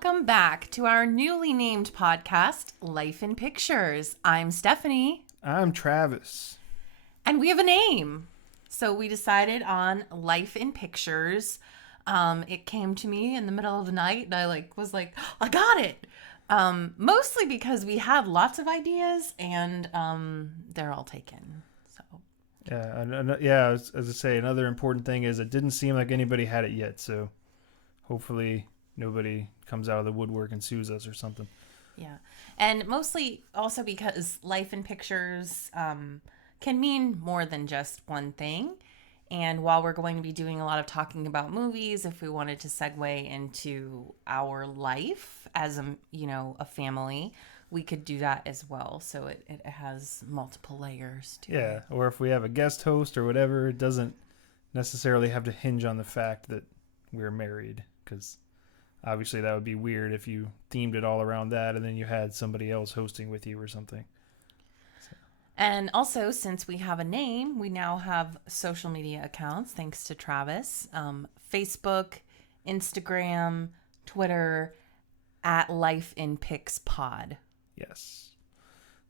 Welcome back to our newly named podcast, Life in Pictures. I'm Stephanie. I'm Travis. And we have a name. So we decided on Life in Pictures. It came to me in the middle of the night and I was like, I got it. Mostly because we had lots of ideas and they're all taken. So Yeah, as I say, another important thing is it didn't seem like anybody had it yet, so hopefully nobody comes out of the woodwork and sues us or something. Yeah. And mostly also because Life in Pictures can mean more than just one thing. And while we're going to be doing a lot of talking about movies, if we wanted to segue into our life as a family, we could do that as well. So it has multiple layers to it. Yeah, or if we have a guest host or whatever, it doesn't necessarily have to hinge on the fact that we're married, because obviously that would be weird if you themed it all around that and then you had somebody else hosting with you or something. And also, since we have a name, we now have social media accounts, thanks to Travis. Facebook, Instagram, Twitter, at Life in Pics Pod. Yes.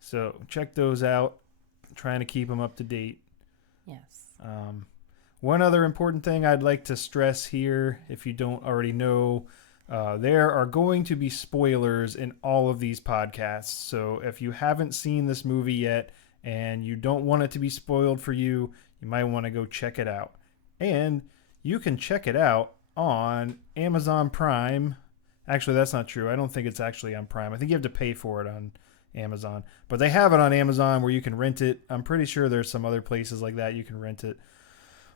So check those out. I'm trying to keep them up to date. Yes. One other important thing I'd like to stress here, if you don't already know, there are going to be spoilers in all of these podcasts. So if you haven't seen this movie yet and you don't want it to be spoiled for you, you might want to go check it out. And you can check it out on Amazon Prime. Actually, that's not true. I don't think it's actually on Prime. I think you have to pay for it on Amazon. But they have it on Amazon where you can rent it. I'm pretty sure there's some other places like that you can rent it.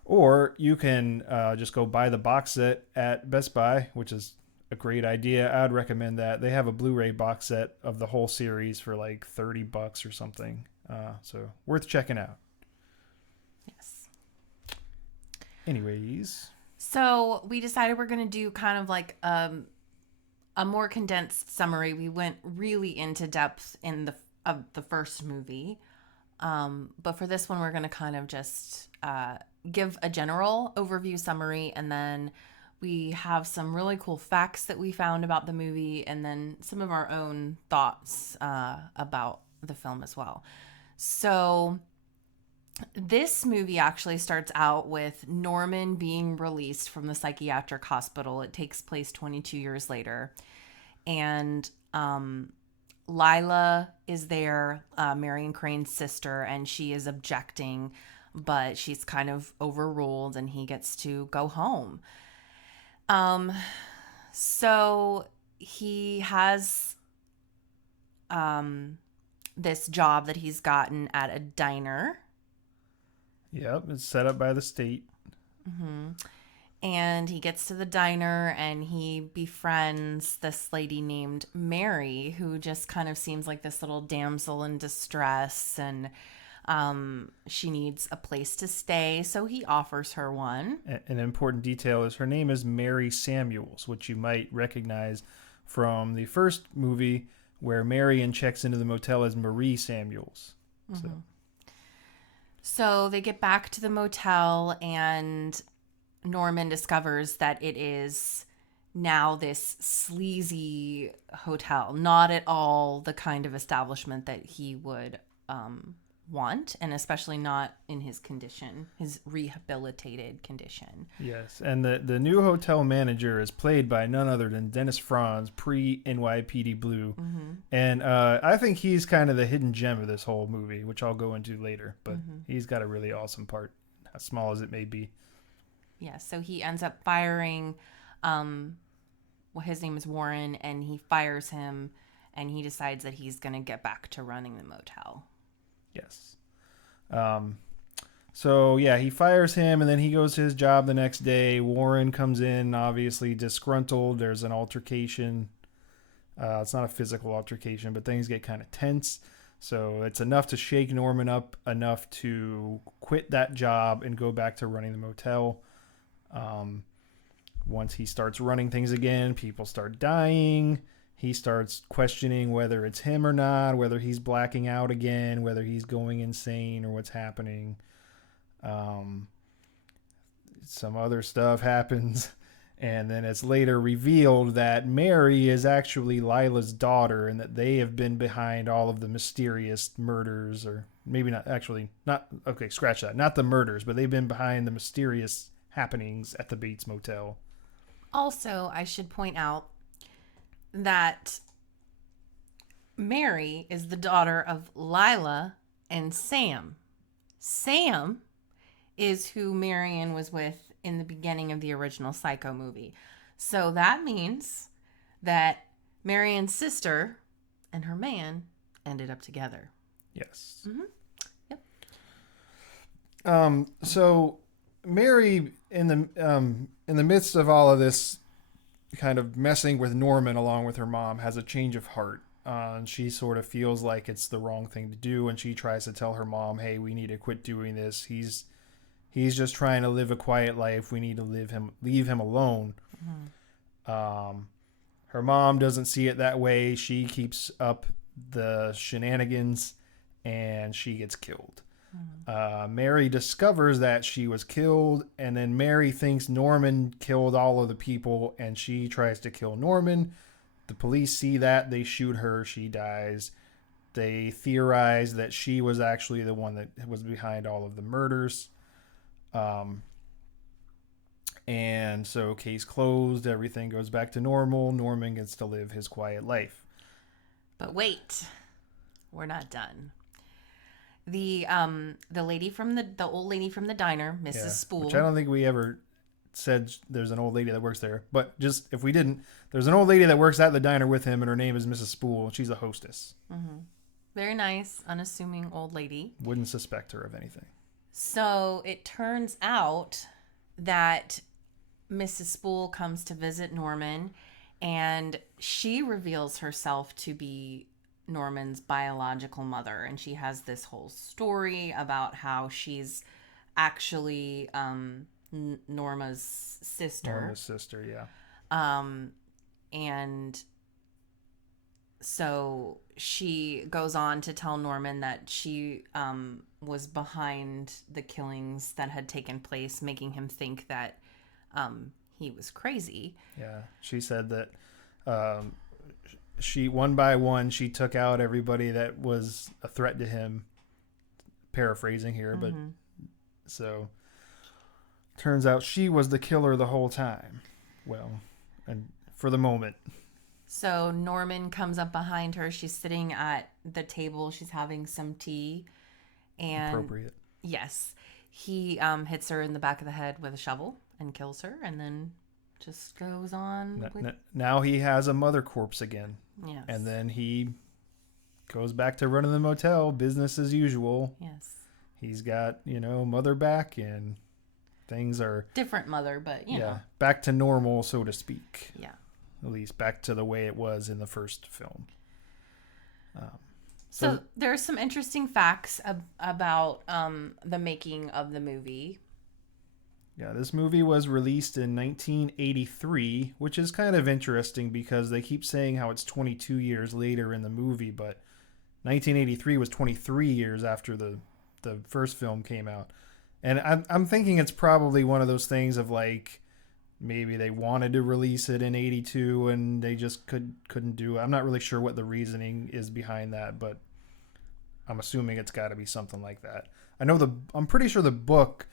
Or you can just go buy the box set at Best Buy, which is a great idea. I'd recommend that. They have a Blu-ray box set of the whole series for like $30 or something. So worth checking out. Yes. Anyways. So we decided we're going to do kind of like a more condensed summary. We went really into depth of the first movie. But for this one, we're going to kind of just give a general overview summary, and then we have some really cool facts that we found about the movie, and then some of our own thoughts about the film as well. So this movie actually starts out with Norman being released from the psychiatric hospital. It takes place 22 years later. And Lila is there, Marion Crane's sister, and she is objecting, but she's kind of overruled and he gets to go home. So he has this job that he's gotten at a diner. Yep, it's set up by the state. Mm-hmm. And he gets to the diner and he befriends this lady named Mary, who just kind of seems like this little damsel in distress, and she needs a place to stay, so he offers her one. An important detail is her name is Mary Samuels, which you might recognize from the first movie where Marion checks into the motel as Marie Samuels. Mm-hmm. So they get back to the motel and Norman discovers that it is now this sleazy hotel, not at all the kind of establishment that he would want, and especially not in his condition, his rehabilitated condition. Yes, and the new hotel manager is played by none other than Dennis Franz, pre-NYPD Blue. Mm-hmm. And I think he's kind of the hidden gem of this whole movie, which I'll go into later, but he's got a really awesome part, as small as it may be. Yeah, so he ends up firing, his name is Warren, and he fires him, and he decides that he's going to get back to running the motel. Yes. So, yeah, he fires him, and then he goes to his job the next day. Warren comes in, obviously disgruntled. There's an altercation. It's not a physical altercation, but things get kind of tense. So it's enough to shake Norman up enough to quit that job and go back to running the motel. Once he starts running things again, people start dying. He starts questioning whether it's him or not, whether he's blacking out again, whether he's going insane or what's happening. Some other stuff happens, And then it's later revealed that Mary is actually Lila's daughter and that they have been behind all of the mysterious murders, or maybe not actually, not, okay, scratch that. Not the murders, but they've been behind the mysterious happenings at the Bates Motel. Also, I should point out that Mary is the daughter of Lila and Sam. Sam is who Marion was with in the beginning of the original Psycho movie. So that means that Marion's sister and her man ended up together. Yes. Mm-hmm. So Mary, in the midst of all of this kind of messing with Norman along with her mom, has a change of heart. And she sort of feels like it's the wrong thing to do, and she tries to tell her mom, "Hey, we need to quit doing this. He's just trying to live a quiet life. We need to leave him alone." Mm-hmm. Her mom doesn't see it that way. She keeps up the shenanigans, and she gets killed. Mary discovers that she was killed, and then Mary thinks Norman killed all of the people, and she tries to kill Norman. The police see that. They shoot her. She dies. They theorize that she was actually the one that was behind all of the murders. And so case closed. Everything goes back to normal. Norman gets to live his quiet life. But wait, we're not done. The lady from the old lady from the diner, Mrs. Spool. Which I don't think we ever said there's an old lady that works there. But just if we didn't, there's an old lady that works at the diner with him, and her name is Mrs. Spool. She's a hostess. Mm-hmm. Very nice, unassuming old lady. Wouldn't suspect her of anything. So it turns out that Mrs. Spool comes to visit Norman, and she reveals herself to be Norman's biological mother, and she has this whole story about how she's actually Norma's sister. Norma's sister, yeah. And so she goes on to tell Norman that she was behind the killings that had taken place, making him think that he was crazy. Yeah, she said that she, one by one, she took out everybody that was a threat to him. Paraphrasing here, but so turns out she was the killer the whole time. Well, and for the moment. So Norman comes up behind her. She's sitting at the table. She's having some tea. And appropriate. Yes. He hits her in the back of the head with a shovel and kills her, and then just goes on. Now he has a mother corpse again. Yes. And then he goes back to running the motel, business as usual. Yes. He's got, mother back, and things are... different mother, but, you know. Back to normal, so to speak. Yeah. At least back to the way it was in the first film. So there are some interesting facts about the making of the movie. Yeah, this movie was released in 1983, which is kind of interesting because they keep saying how it's 22 years later in the movie, but 1983 was 23 years after the first film came out. And I'm thinking it's probably one of those things of like, maybe they wanted to release it in 82 and they just couldn't do it. I'm not really sure what the reasoning is behind that, but I'm assuming it's got to be something like that. I'm pretty sure the book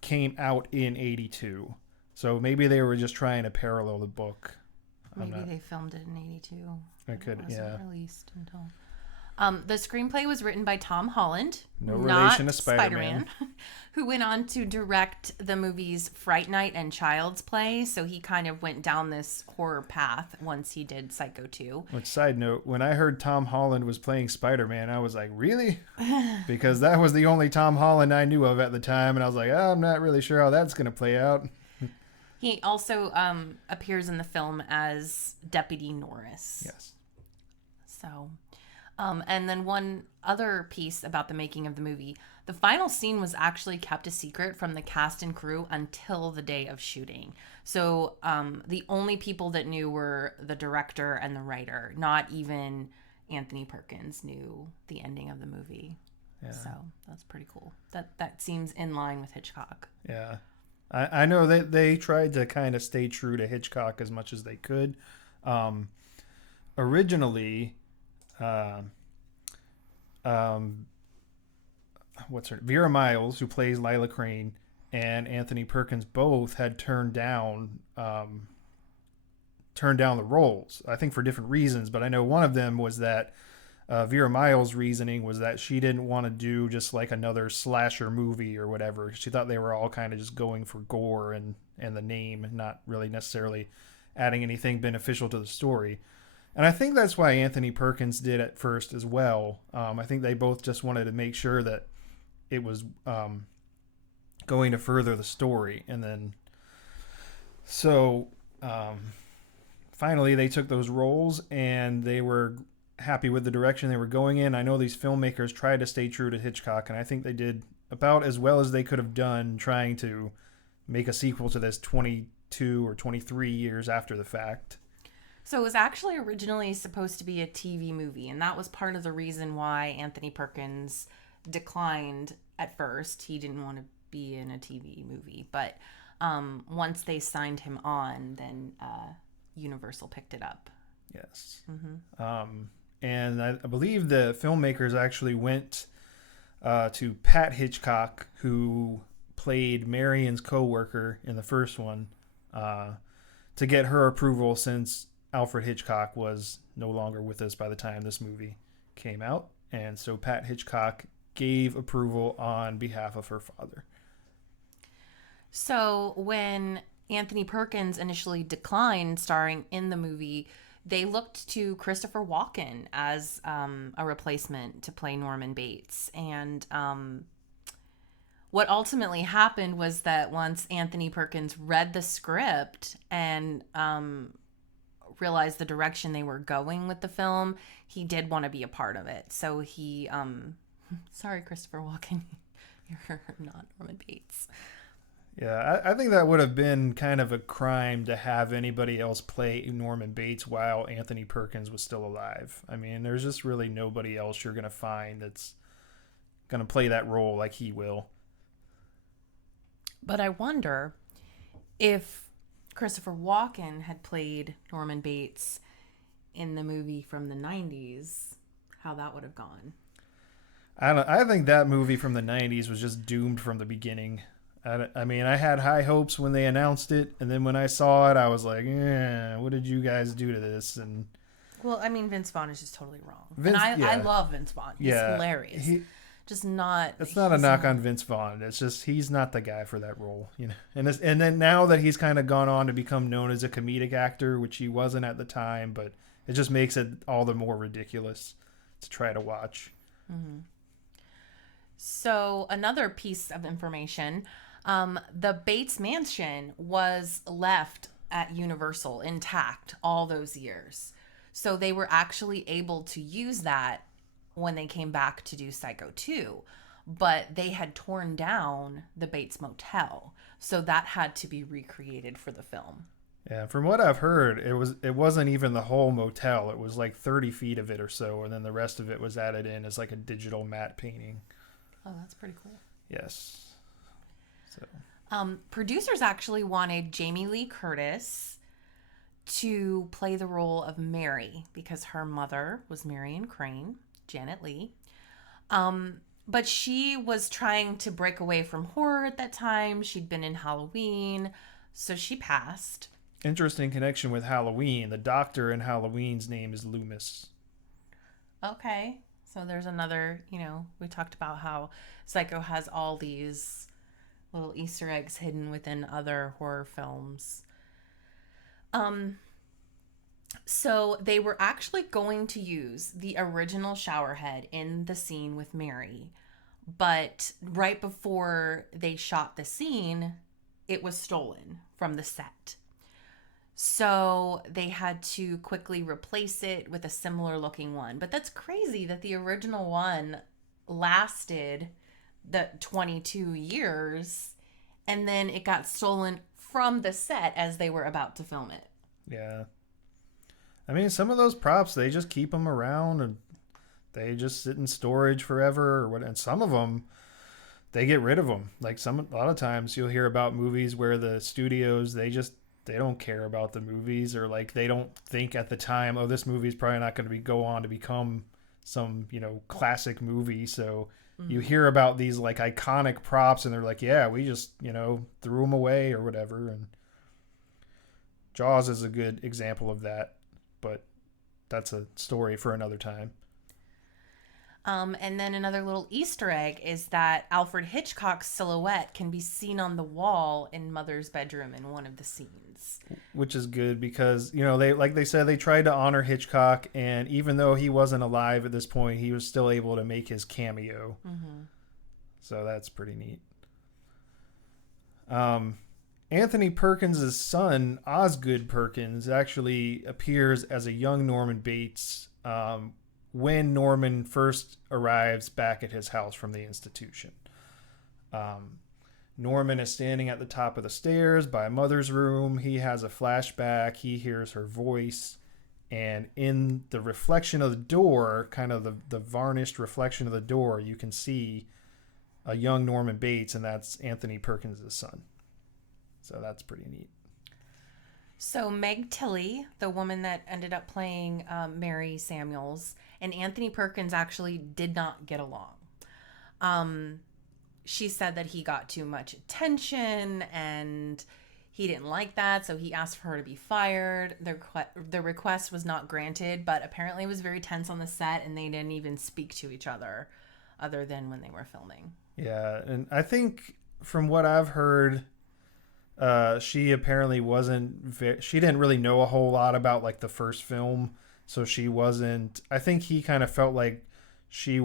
came out in 82. So maybe they were just trying to parallel the book. Maybe they filmed it in 82. It wasn't released until... the screenplay was written by Tom Holland, no relation to Spider-Man, who went on to direct the movies Fright Night and Child's Play. So he kind of went down this horror path once he did Psycho 2. Which, side note, when I heard Tom Holland was playing Spider-Man, I was like, really? Because that was the only Tom Holland I knew of at the time, and I was like, I'm not really sure how that's going to play out. He also appears in the film as Deputy Norris. Yes. So... and then one other piece about the making of the movie, the final scene was actually kept a secret from the cast and crew until the day of shooting. So the only people that knew were the director and the writer. Not even Anthony Perkins knew the ending of the movie. Yeah. So that's pretty cool. That seems in line with Hitchcock. Yeah. I know that they tried to kind of stay true to Hitchcock as much as they could. Um, Originally, uh, um, what's her Vera Miles, who plays Lila Crane, and Anthony Perkins both had turned down the roles. I think for different reasons, but I know one of them was that Vera Miles' reasoning was that she didn't want to do just like another slasher movie or whatever. She thought they were all kind of just going for gore and the name, not really necessarily adding anything beneficial to the story. And I think that's why Anthony Perkins did at first as well. I think they both just wanted to make sure that it was going to further the story. And then, so finally, they took those roles and they were happy with the direction they were going in. I know these filmmakers tried to stay true to Hitchcock, and I think they did about as well as they could have done trying to make a sequel to this 22 or 23 years after the fact. So it was actually originally supposed to be a TV movie, and that was part of the reason why Anthony Perkins declined at first. He didn't want to be in a TV movie, but once they signed him on, then Universal picked it up. Yes. And I believe the filmmakers actually went to Pat Hitchcock, who played Marion's co-worker in the first one, to get her approval since Alfred Hitchcock was no longer with us by the time this movie came out. And so Pat Hitchcock gave approval on behalf of her father. So when Anthony Perkins initially declined starring in the movie, they looked to Christopher Walken as a replacement to play Norman Bates. And what ultimately happened was that once Anthony Perkins read the script and realized the direction they were going with the film, he did want to be a part of it. So he, sorry, Christopher Walken, you're not Norman Bates. Yeah, I think that would have been kind of a crime to have anybody else play Norman Bates while Anthony Perkins was still alive. I mean, there's just really nobody else you're going to find that's going to play that role like he will. But I wonder if Christopher Walken had played Norman Bates in the movie from the 90s, how that would have gone. I think that movie from the 90s was just doomed from the beginning. I mean, I had high hopes when they announced it, and then when I saw it, I was like, what did you guys do to this? And well, I mean, Vince Vaughn is just totally wrong. I love Vince Vaughn. He's hilarious. Just not... It's not a knock on Vince Vaughn. It's just he's not the guy for that role, you know. And then now that he's kind of gone on to become known as a comedic actor, which he wasn't at the time, but it just makes it all the more ridiculous to try to watch. Mm-hmm. So another piece of information... the Bates Mansion was left at Universal intact all those years. So they were actually able to use that when they came back to do Psycho 2. But they had torn down the Bates Motel. So that had to be recreated for the film. Yeah, from what I've heard, it wasn't even the whole motel. It was like 30 feet of it or so, and then the rest of it was added in as like a digital matte painting. Oh, that's pretty cool. Yes. So. Producers actually wanted Jamie Lee Curtis to play the role of Mary because her mother was Marion Crane, Janet Leigh. But she was trying to break away from horror at that time. She'd been in Halloween, so she passed. Interesting connection with Halloween. The doctor in Halloween's name is Loomis. Okay. So there's another, we talked about how Psycho has all these little Easter eggs hidden within other horror films. So they were actually going to use the original shower head in the scene with Mary, but right before they shot the scene, it was stolen from the set. So they had to quickly replace it with a similar looking one. But that's crazy that the original one lasted the 22 years and then it got stolen from the set as they were about to film it. Yeah. I mean, some of those props, they just keep them around and they just sit in storage forever or what. And some of them, they get rid of them. Like a lot of times you'll hear about movies where the studios they don't care about the movies, or like they don't think at the time, oh, this movie's probably not going to go on to become some classic movie. So you hear about these like iconic props, and they're like, yeah, we just threw them away or whatever. And Jaws is a good example of that, but that's a story for another time. And then another little Easter egg is that Alfred Hitchcock's silhouette can be seen on the wall in Mother's bedroom in one of the scenes. Which is good because, they said, they tried to honor Hitchcock, and even though he wasn't alive at this point, he was still able to make his cameo. Mm-hmm. So that's pretty neat. Anthony Perkins' son, Osgood Perkins, actually appears as a young Norman Bates when Norman first arrives back at his house from the institution. Norman is standing at the top of the stairs by Mother's room. He has a flashback. He hears her voice. And in the reflection of the door, kind of the varnished reflection of the door, you can see a young Norman Bates, and that's Anthony Perkins' son. So that's pretty neat. So Meg Tilly, the woman that ended up playing Mary Samuels, and Anthony Perkins actually did not get along. She said that he got too much attention and he didn't like that, so he asked for her to be fired. The request was not granted, but apparently it was very tense on the set, and they didn't even speak to each other than when they were filming. Yeah, and I think from what I've heard, she apparently she didn't really know a whole lot about like the first film, so she wasn't, I think he kind of felt like she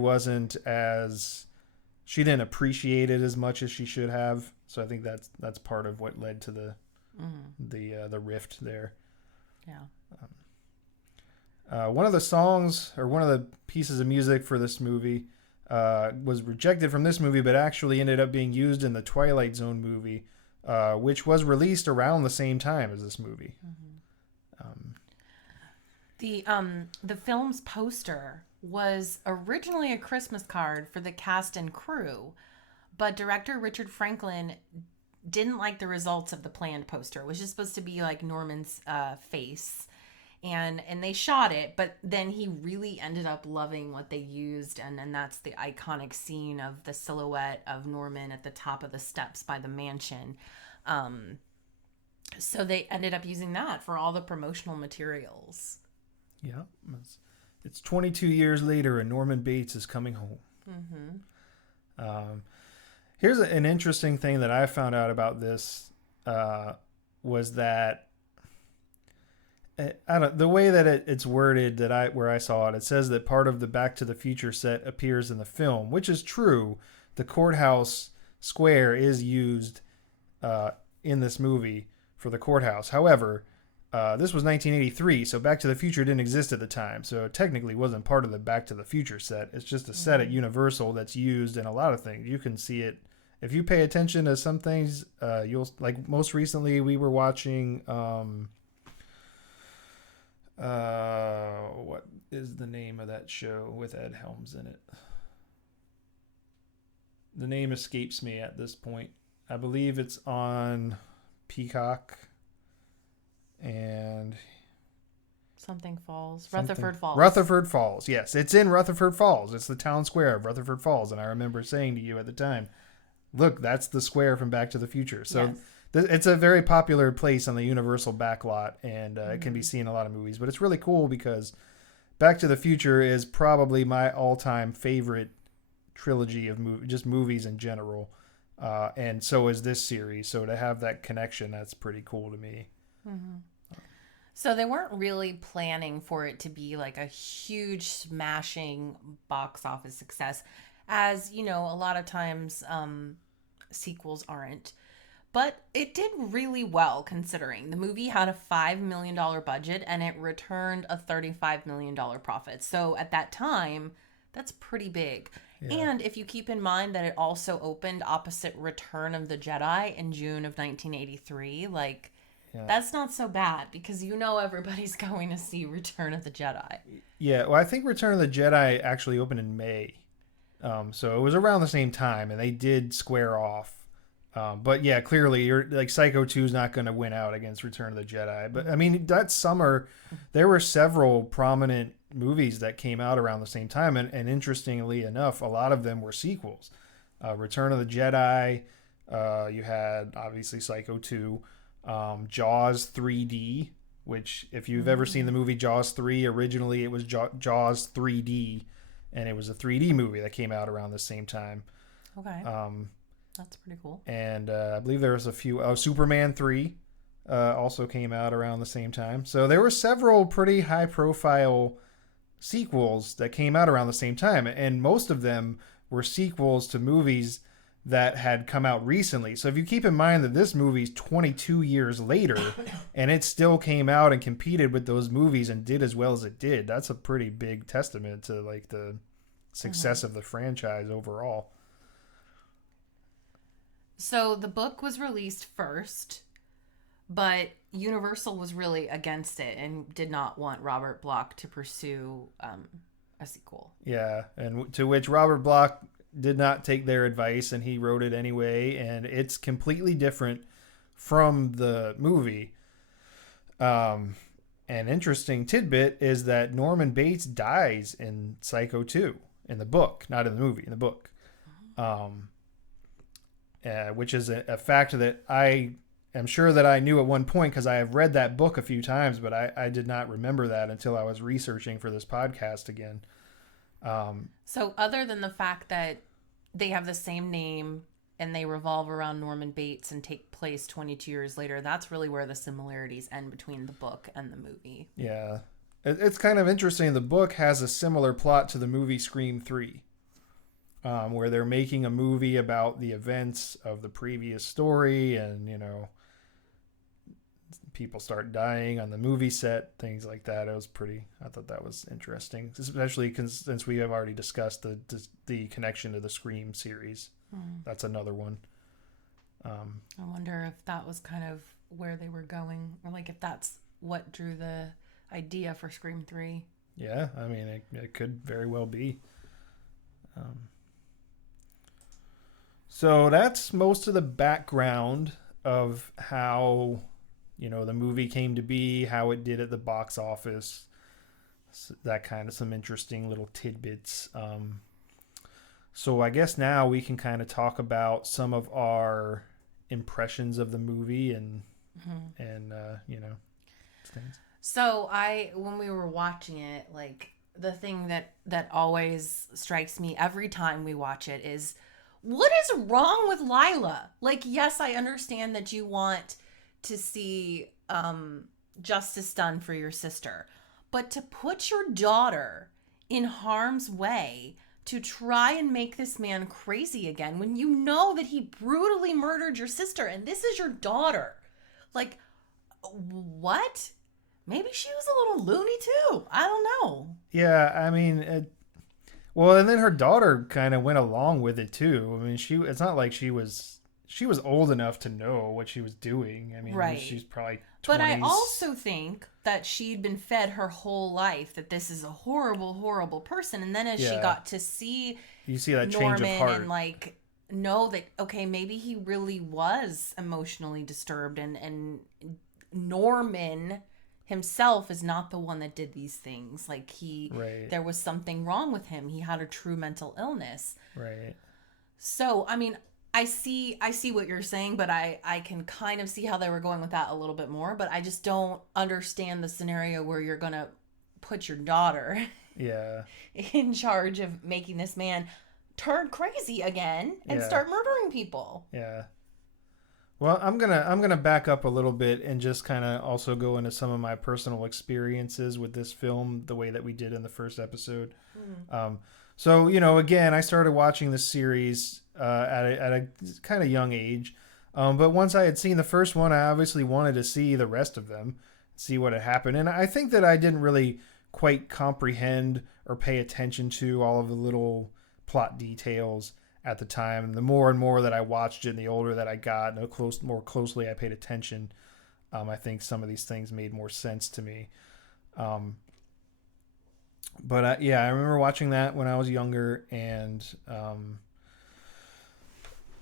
didn't appreciate it as much as she should have. So I think that's part of what led to the rift there. Yeah. One of the songs, or one of the pieces of music for this movie was rejected from this movie, but actually ended up being used in the Twilight Zone movie, which was released around the same time as this movie. The film's poster was originally a Christmas card for the cast and crew, but director Richard Franklin didn't like the results of the planned poster. It was just supposed to be like Norman's face, and they shot it, but then he really ended up loving what they used, and that's the iconic scene of the silhouette of Norman at the top of the steps by the mansion. So they ended up using that for all the promotional materials. Yeah, it's 22 years later, and Norman Bates is coming home. Mm-hmm. Here's an interesting thing that I found out about this, was that the way that it's worded where I saw it, it says that part of the Back to the Future set appears in the film, which is true. The courthouse square is used in this movie for the courthouse. However, this was 1983, so Back to the Future didn't exist at the time, so it technically wasn't part of the Back to the Future set. It's just a set at Universal that's used in a lot of things. You can see it if you pay attention to some things. You'll, like, most recently we were watching what is the name of that show with Ed Helms in it? The name escapes me at this point. I believe it's on Peacock. And Rutherford Falls. Rutherford Falls. Yes, it's in Rutherford Falls. It's the town square of Rutherford Falls. And I remember saying to you at the time, look, that's the square from Back to the Future. So yes. It's a very popular place on the Universal backlot, and it can be seen in a lot of movies. But it's really cool because Back to the Future is probably my all-time favorite trilogy of movies in general. And so is this series. So to have that connection, that's pretty cool to me. Mm-hmm. So they weren't really planning for it to be like a huge smashing box office success, as a lot of times sequels aren't. But it did really well, considering the movie had a $5 million budget and it returned a $35 million profit. So at that time, that's pretty big. Yeah. And if you keep in mind that it also opened opposite Return of the Jedi in June of 1983, that's not so bad, because everybody's going to see Return of the Jedi. Yeah, well, I think Return of the Jedi actually opened in May. So it was around the same time, and they did square off. But yeah, clearly, you're like Psycho 2 is not going to win out against Return of the Jedi. But I mean, that summer, there were several prominent movies that came out around the same time, and interestingly enough, a lot of them were sequels. Return of the Jedi. You had obviously Psycho 2, Jaws 3D, which if you've ever seen the movie Jaws 3, originally it was Jaws 3D, and it was a 3D movie that came out around the same time. Okay. That's pretty cool. And I believe there was a few. Superman 3 also came out around the same time. So there were several pretty high profile sequels that came out around the same time, and most of them were sequels to movies that had come out recently. So if you keep in mind that this movie's 22 years later and it still came out and competed with those movies and did as well as it did, that's a pretty big testament to like the success of the franchise overall. So the book was released first, but Universal was really against it and did not want Robert Bloch to pursue a sequel. Yeah, and to which Robert Bloch did not take their advice, and he wrote it anyway, and it's completely different from the movie. An interesting tidbit is that Norman Bates dies in Psycho 2 in the book, not in the movie, in the book. Which is a fact that I am sure that I knew at one point because I have read that book a few times, but I did not remember that until I was researching for this podcast again. So other than the fact that they have the same name and they revolve around Norman Bates and take place 22 years later, that's really where the similarities end between the book and the movie. Yeah. It's kind of interesting. The book has a similar plot to the movie Scream 3. Where they're making a movie about the events of the previous story, and people start dying on the movie set, things like that. I thought that was interesting, especially since we have already discussed the connection to the Scream series. That's another one. I wonder if that was kind of where they were going, or like if that's what drew the idea for Scream 3. Yeah, I mean, it could very well be. So that's most of the background of how, the movie came to be, how it did at the box office, that kind of some interesting little tidbits. So I guess now we can kind of talk about some of our impressions of the movie and things. So when we were watching it, like the thing that always strikes me every time we watch it is, what is wrong with Lila? Like, yes, I understand that you want to see justice done for your sister, but to put your daughter in harm's way to try and make this man crazy again when you know that he brutally murdered your sister and this is your daughter. Like, what? Maybe she was a little loony too. I don't know. Yeah, I mean, well, and then her daughter kind of went along with it too. I mean, it's not like she was old enough to know what she was doing. I mean, right. She's probably 20s. But I also think that she'd been fed her whole life that this is a horrible, horrible person. And then as she got to see you see that Norman change of heart and like know that, okay, maybe he really was emotionally disturbed and Norman himself is not the one that did these things. Like there was something wrong with him. He had a true mental illness. Right. So, I mean, I see what you're saying, but I can kind of see how they were going with that a little bit more, but I just don't understand the scenario where you're going to put your daughter in charge of making this man turn crazy again and start murdering people. Yeah. Well, I'm gonna back up a little bit and just kind of also go into some of my personal experiences with this film, the way that we did in the first episode. So again, I started watching this series at a kind of young age, but once I had seen the first one, I obviously wanted to see the rest of them, see what had happened, and I think that I didn't really quite comprehend or pay attention to all of the little plot details at the time. The more and more that I watched it and the older that I got and the more closely I paid attention, I think some of these things made more sense to me. But yeah, I remember watching that when I was younger, and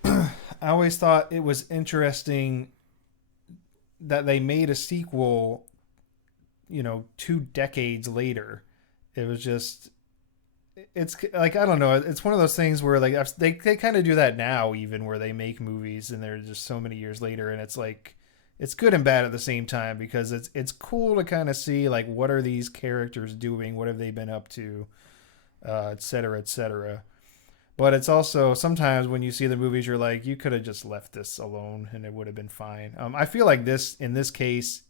I always thought it was interesting that they made a sequel, 2 decades later. It was just, it's like, I don't know, it's one of those things where like they kind of do that now, even where they make movies and they're just so many years later, and it's like it's good and bad at the same time, because it's cool to kind of see like what are these characters doing, what have they been up to, et cetera, et cetera. But it's also sometimes when you see the movies, you're like, you could have just left this alone and it would have been fine. I feel like in this case,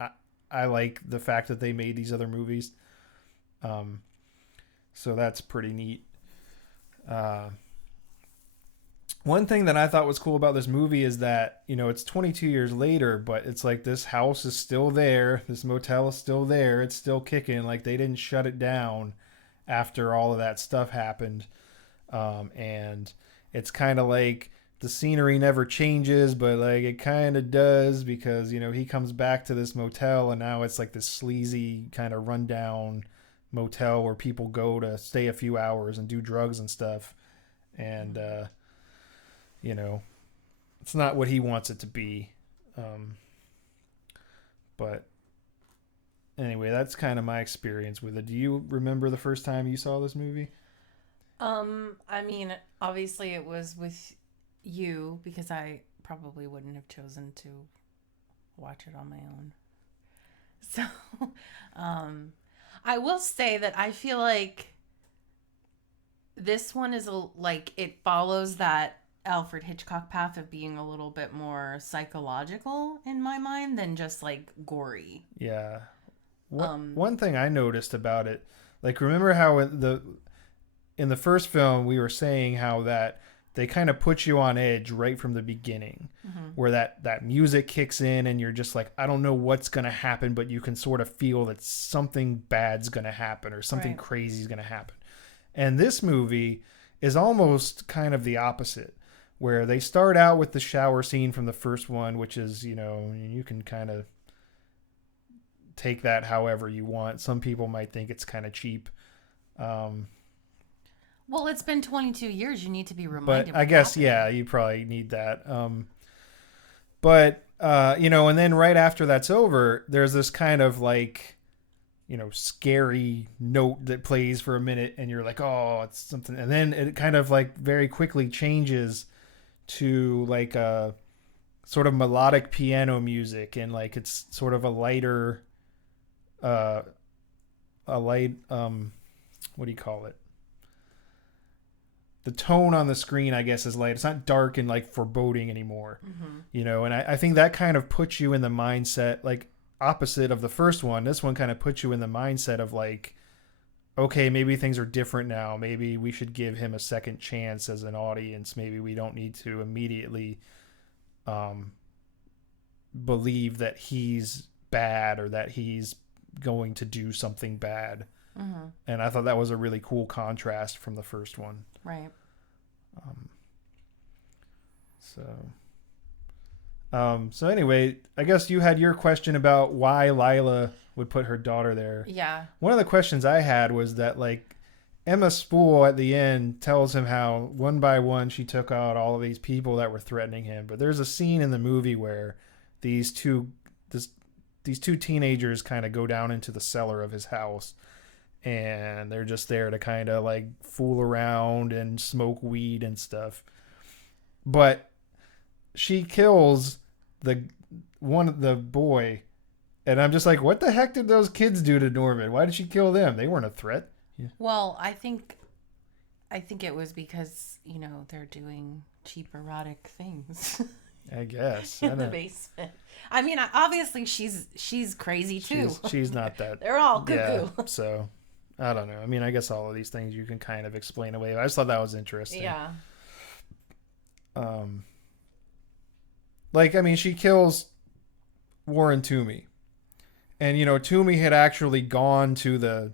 I, I like the fact that they made these other movies. Um, so that's pretty neat. Uh, One thing that I thought was cool about this movie is that, it's 22 years later, but it's like this house is still there. This motel is still there. It's still kicking. Like they didn't shut it down after all of that stuff happened. And it's kind of like the scenery never changes, but like it kind of does, because he comes back to this motel and now it's like this sleazy kind of rundown motel where people go to stay a few hours and do drugs and stuff. And you know it's not what he wants it to be. um, but anyway, that's kind of my experience with it. Do you remember the first time you saw this movie? I mean, obviously it was with you because I probably wouldn't have chosen to watch it on my own. So, um, I will say that I feel like this one is like it follows that Alfred Hitchcock path of being a little bit more psychological in my mind than just like gory. Yeah. Um, One thing I noticed about it, like, remember how in the first film we were saying how that they kind of put you on edge right from the beginning, mhm. where that music kicks in and you're just like, I don't know what's going to happen, but you can sort of feel that something bad's going to happen or something Right. crazy is going to happen. And this movie is almost kind of the opposite, where they start out with the shower scene from the first one, which is, you can kind of take that however you want. Some people might think it's kind of cheap. Um, Well, it's been 22 years. You need to be but reminded I what guess, happened. yeah, you probably need that. But, and then right after that's over, there's this kind of like, scary note that plays for a minute and you're like, oh, it's something. And then it kind of like very quickly changes to like a sort of melodic piano music, and like it's sort of a lighter, uh, a light, what do you call it? The tone on the screen, I guess, is light. It's not dark and like foreboding anymore, Hmm. And I think that kind of puts you in the mindset, like opposite of the first one. This one kind of puts you in the mindset of like, okay, maybe things are different now. Maybe we should give him a second chance as an audience. Maybe we don't need to immediately um, believe that he's bad or that he's going to do something bad. Hmm. And I thought that was a really cool contrast from the first one. Right. Um, so, so anyway, I guess you had your question about why Lila would put her daughter there. Yeah. One of the questions I had was that like Emma Spool at the end tells him how one by one she took out all of these people that were threatening him. But there's a scene in the movie where these two this these two teenagers kind of go down into the cellar of his house, and they're just there to kind of like fool around and smoke weed and stuff. But she kills the boy, and I'm just like, what the heck did those kids do to Norman? Why did she kill them? They weren't a threat. Yeah. Well, I think it was because, they're doing cheap erotic things I guess. in the basement. I mean, obviously she's crazy too. She's not that. They're all Yeah. cuckoo. So I don't know. I mean, I guess all of these things you can kind of explain away. I just thought that was interesting. Yeah. Um. Like, I mean, she kills Warren Toomey, and Toomey had actually gone to the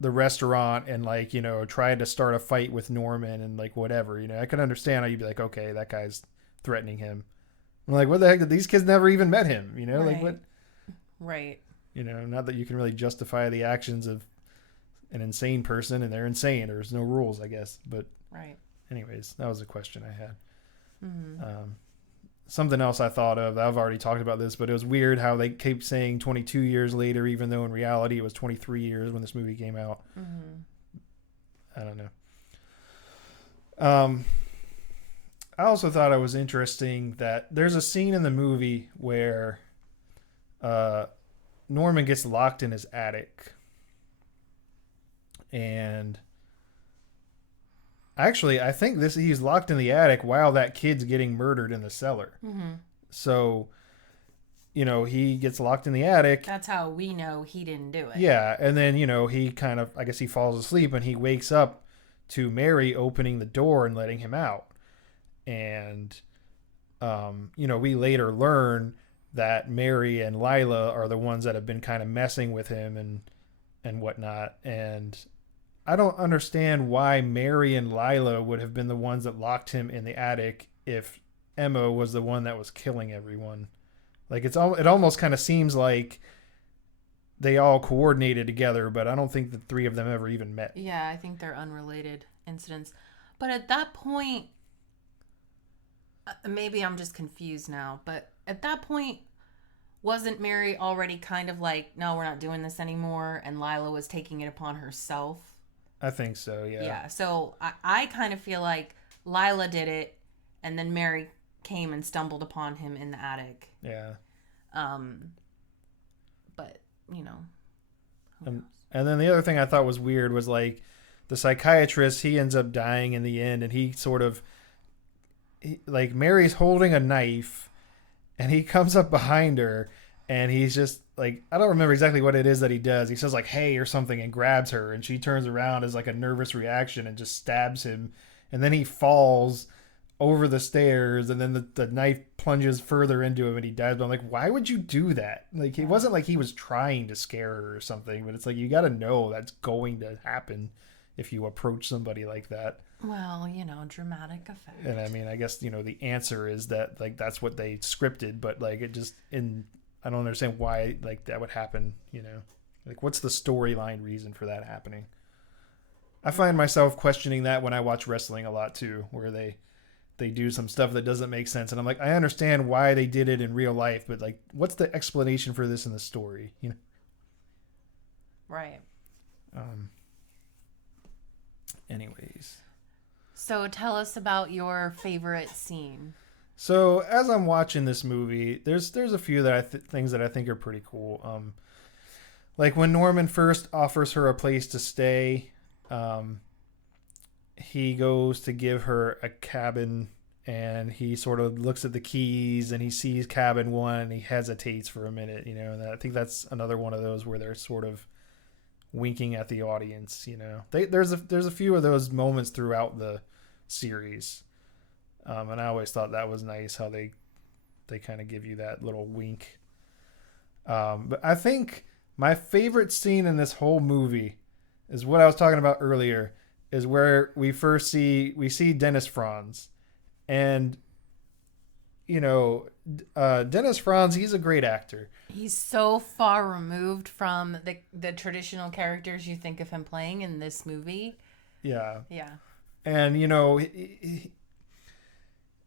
restaurant and like tried to start a fight with Norman and like whatever. I could understand how you'd be like, okay, that guy's threatening him. I'm like, what the heck? Did these kids never even met him? Like Right. what? Right. Not that you can really justify the actions of an insane person and they're insane. There's no rules, I guess. But Right. anyways, that was a question I had. Mm-hmm. Something else I thought of, I've already talked about this, but it was weird how they keep saying 22 years later, even though in reality it was 23 years when this movie came out. Mm-hmm. I don't know. I also thought it was interesting that there's a scene in the movie where Norman gets locked in his attic. And actually, I think he's locked in the attic while that kid's getting murdered in the cellar. Mm-hmm. So, he gets locked in the attic. That's how we know he didn't do it. Yeah, and then, he kind of, I guess he falls asleep and he wakes up to Mary opening the door and letting him out. And, we later learn that Mary and Lila are the ones that have been kind of messing with him and whatnot. And I don't understand why Mary and Lila would have been the ones that locked him in the attic if Emma was the one that was killing everyone. Like it almost kind of seems like they all coordinated together, but I don't think the three of them ever even met. Yeah, I think they're unrelated incidents. But at that point, maybe I'm just confused now, but at that point, wasn't Mary already kind of like, no, we're not doing this anymore, and Lila was taking it upon herself? I think so, yeah. Yeah, so I kind of feel like Lila did it, and then Mary came and stumbled upon him in the attic. Yeah. But, who And knows? then the other thing I thought was weird was like the psychiatrist, he ends up dying in the end, and he sort of, like Mary's holding a knife, and he comes up behind her, and he's just like, I don't remember exactly what it is that he does. He says like, hey, or something, and grabs her, and she turns around as like a nervous reaction and just stabs him. And then he falls over the stairs, and then the knife plunges further into him and he dies. But I'm like, why would you do that? Like, it wasn't like he was trying to scare her or something, but it's like, you got to know that's going to happen if you approach somebody like that. Well, dramatic effect. And I mean, I guess, the answer is that like that's what they scripted, but like it just I don't understand why like that would happen, Like what's the storyline reason for that happening? I find myself questioning that when I watch wrestling a lot too, where they do some stuff that doesn't make sense, and I'm like, I understand why they did it in real life, but like what's the explanation for this in the story, Right. Anyways. So tell us about your favorite scene. So as I'm watching this movie, there's a few that things that I think are pretty cool. Like when Norman first offers her a place to stay, he goes to give her a cabin, and he sort of looks at the keys and he sees cabin 1 and he hesitates for a minute, and I think that's another one of those where they're sort of winking at the audience, there's a few of those moments throughout the series. And I always thought that was nice how they kind of give you that little wink. But I think my favorite scene in this whole movie is what I was talking about earlier, is where we see Dennis Franz. And, Dennis Franz, he's a great actor. He's so far removed from the traditional characters you think of him playing in this movie. Yeah. Yeah. And,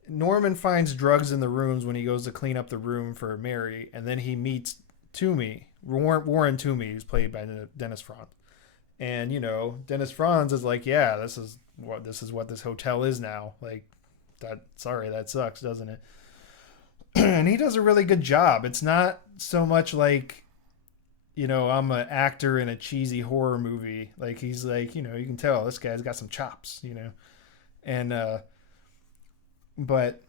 Norman finds drugs in the rooms when he goes to clean up the room for Mary, and then he meets Toomey, Warren Toomey, who's played by Dennis Franz. And, Dennis Franz is like, yeah, this is what this hotel is now. Like, that sucks, doesn't it? And he does a really good job. It's not so much like, I'm an actor in a cheesy horror movie. Like, he's like, you can tell this guy's got some chops, And, but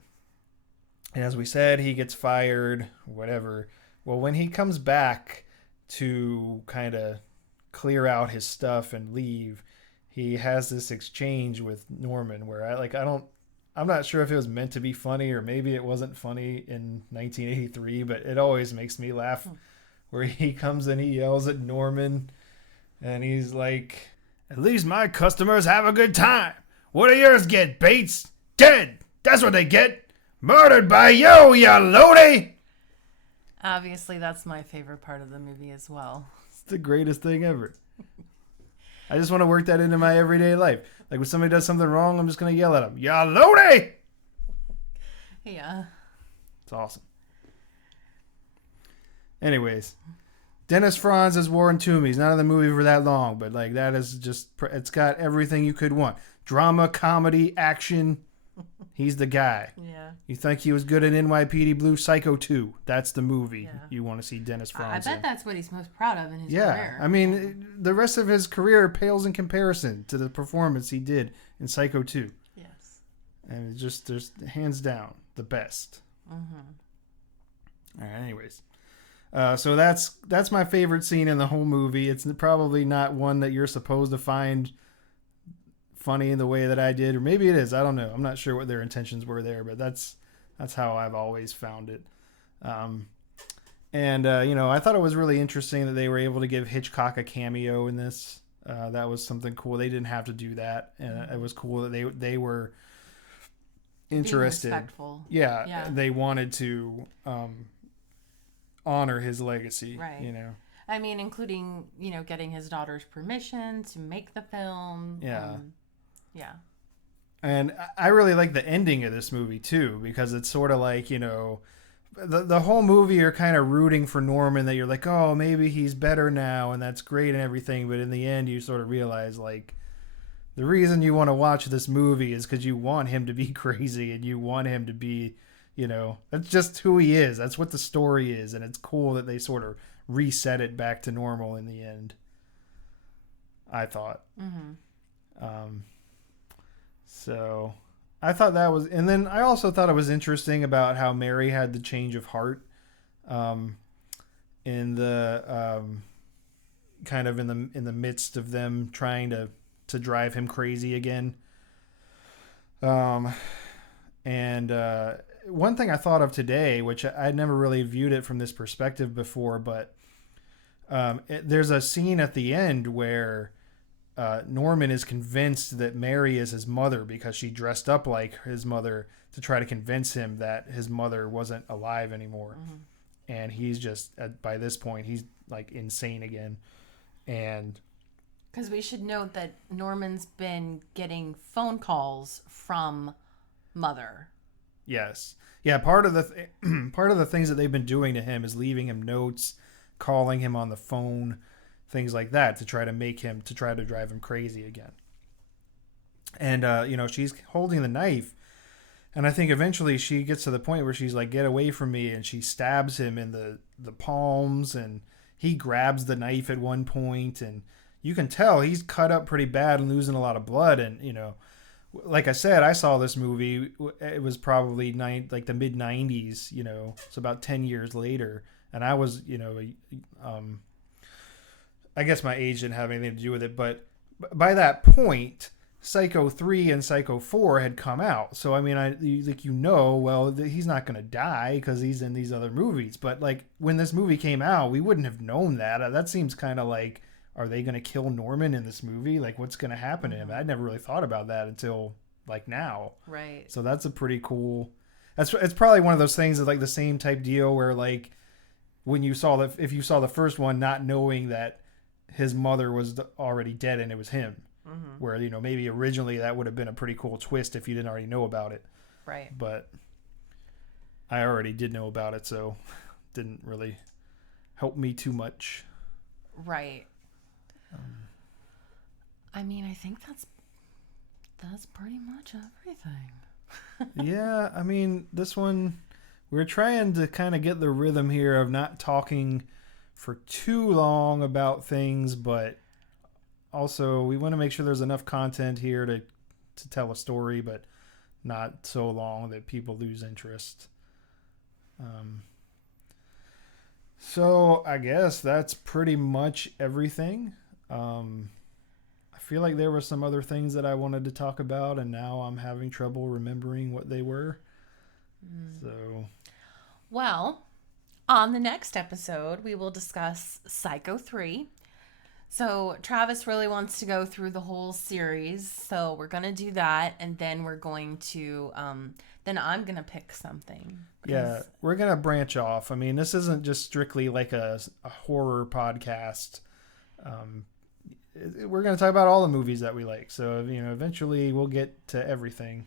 as we said, he gets fired, whatever. Well, when he comes back to kind of clear out his stuff and leave, he has this exchange with Norman where I'm not sure if it was meant to be funny or maybe it wasn't funny in 1983, but it always makes me laugh, where he comes and he yells at Norman and he's like, at least my customers have a good time. What do yours get, Bates? Dead. That's what they get. Murdered by you, you loony. Obviously, that's my favorite part of the movie as well. It's the greatest thing ever. I just want to work that into my everyday life. Like when somebody does something wrong, I'm just going to yell at them. Ya loony! Yeah. It's awesome. Anyways, Dennis Franz as Warren Toomey. He's not in the movie for that long, but like that is just, it's got everything you could want. Drama, comedy, action. He's the guy. Yeah. You think he was good in NYPD Blue? Psycho 2. That's the movie you want to see Dennis Franz I bet that's what he's most proud of in his career. I mean, the rest of his career pales in comparison to the performance he did in Psycho 2. Yes. And it's just, there's hands down the best. Mm-hmm. All right, anyways. So that's my favorite scene in the whole movie. It's probably not one that you're supposed to find funny in the way that I did, or maybe it is. I don't know. I'm not sure what their intentions were there, but that's how I've always found it. I thought it was really interesting that they were able to give Hitchcock a cameo in this. That was something cool. They didn't have to do that, and it was cool that they were interested. Being respectful. Yeah, they wanted to honor his legacy. Right. You know. I mean, including getting his daughter's permission to make the film. Yeah. Yeah. And I really like the ending of this movie too, because it's sort of like, the whole movie you're kind of rooting for Norman, that you're like, oh, maybe he's better now and that's great and everything. But in the end, you sort of realize like the reason you want to watch this movie is because you want him to be crazy and you want him to be, that's just who he is. That's what the story is. And it's cool that they sort of reset it back to normal in the end, I thought. Mm-hmm. So I thought that was, and then I also thought it was interesting about how Mary had the change of heart, in the kind of in the midst of them trying to drive him crazy again. And one thing I thought of today, which I'd never really viewed it from this perspective before, but there's a scene at the end where Norman is convinced that Mary is his mother because she dressed up like his mother to try to convince him that his mother wasn't alive anymore. Mm-hmm. And he's just, by this point, he's like insane again. And because we should note that Norman's been getting phone calls from Mother. Yes. Yeah, part of the things that they've been doing to him is leaving him notes, calling him on the phone, things like that to try to drive him crazy again. And, she's holding the knife. And I think eventually she gets to the point where she's like, get away from me. And she stabs him in the palms. And he grabs the knife at one point. And you can tell he's cut up pretty bad and losing a lot of blood. And, like I said, I saw this movie. It was probably the mid 90s, so about 10 years later. And I was, I guess my age didn't have anything to do with it, but by that point, Psycho 3 and Psycho 4 had come out. So, I mean, he's not going to die because he's in these other movies. But, like, when this movie came out, we wouldn't have known that. That seems kind of like, are they going to kill Norman in this movie? Like, what's going to happen to him? I'd never really thought about that until, like, now. Right. So that's a pretty cool... It's probably one of those things that's, like, the same type deal where, like, when if you saw the first one, not knowing that his mother was already dead and it was him. Mm-hmm. Where, maybe originally that would have been a pretty cool twist if you didn't already know about it. Right. But I already did know about it, so it didn't really help me too much. Right. I mean, I think that's pretty much everything. Yeah, I mean, this one, we're trying to kind of get the rhythm here of not talking for too long about things, but also we want to make sure there's enough content here to tell a story, but not so long that people lose interest. So I guess that's pretty much everything. I feel like there were some other things that I wanted to talk about, and now I'm having trouble remembering what they were. So, well, on the next episode, we will discuss Psycho 3. So Travis really wants to go through the whole series, so we're going to do that, and then we're going to, then I'm going to pick something. Yeah, we're going to branch off. I mean, this isn't just strictly like a horror podcast. we're going to talk about all the movies that we like. So, eventually we'll get to everything.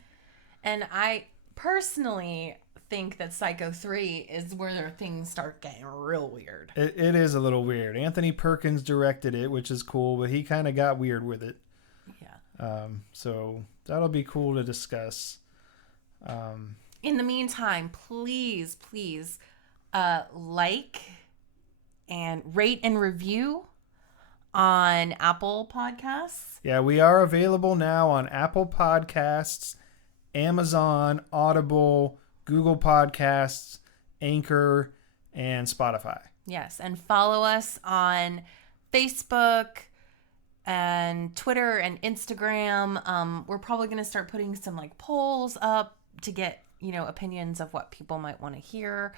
And I personally think that Psycho 3 is where things start getting real weird. It is a little weird. Anthony Perkins directed it, which is cool, but he kind of got weird with it. Yeah. So that'll be cool to discuss. In the meantime, please, like and rate and review on Apple Podcasts. Yeah, we are available now on Apple Podcasts, Amazon, Audible, Google Podcasts, Anchor, and Spotify. Yes, and follow us on Facebook and Twitter and Instagram. We're probably going to start putting some like polls up to get, opinions of what people might want to hear.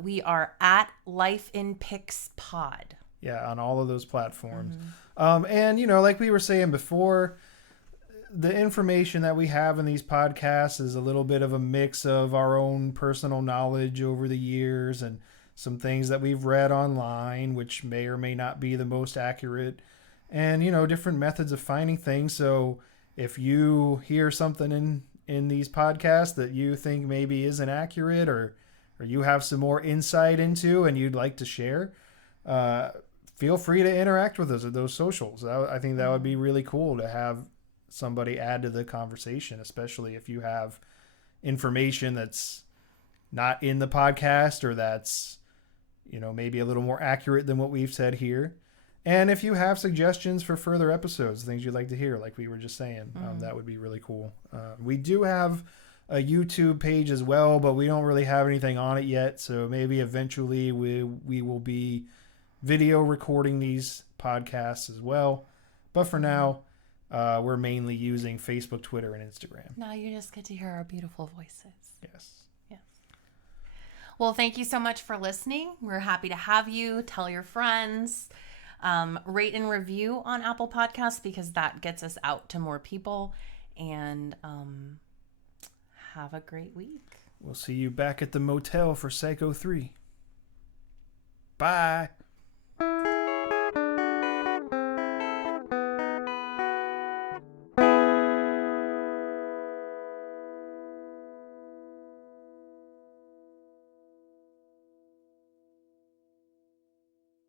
We are at Life in Pics Pod. Yeah, on all of those platforms. And, like we were saying before, the information that we have in these podcasts is a little bit of a mix of our own personal knowledge over the years and some things that we've read online, which may or may not be the most accurate, and, different methods of finding things. So if you hear something in these podcasts that you think maybe isn't accurate or you have some more insight into and you'd like to share, feel free to interact with us at those socials. I think that would be really cool to have somebody add to the conversation, especially if you have information that's not in the podcast or that's, maybe a little more accurate than what we've said here. And if you have suggestions for further episodes, things you'd like to hear, like we were just saying, that would be really cool. We do have a YouTube page as well, but we don't really have anything on it yet. So maybe eventually we will be video recording these podcasts as well. But for now, we're mainly using Facebook, Twitter, and Instagram. Now you just get to hear our beautiful voices. Yes. Well, thank you so much for listening. We're happy to have you. Tell your friends. Rate and review on Apple Podcasts because that gets us out to more people. And have a great week. We'll see you back at the motel for Psycho 3. Bye.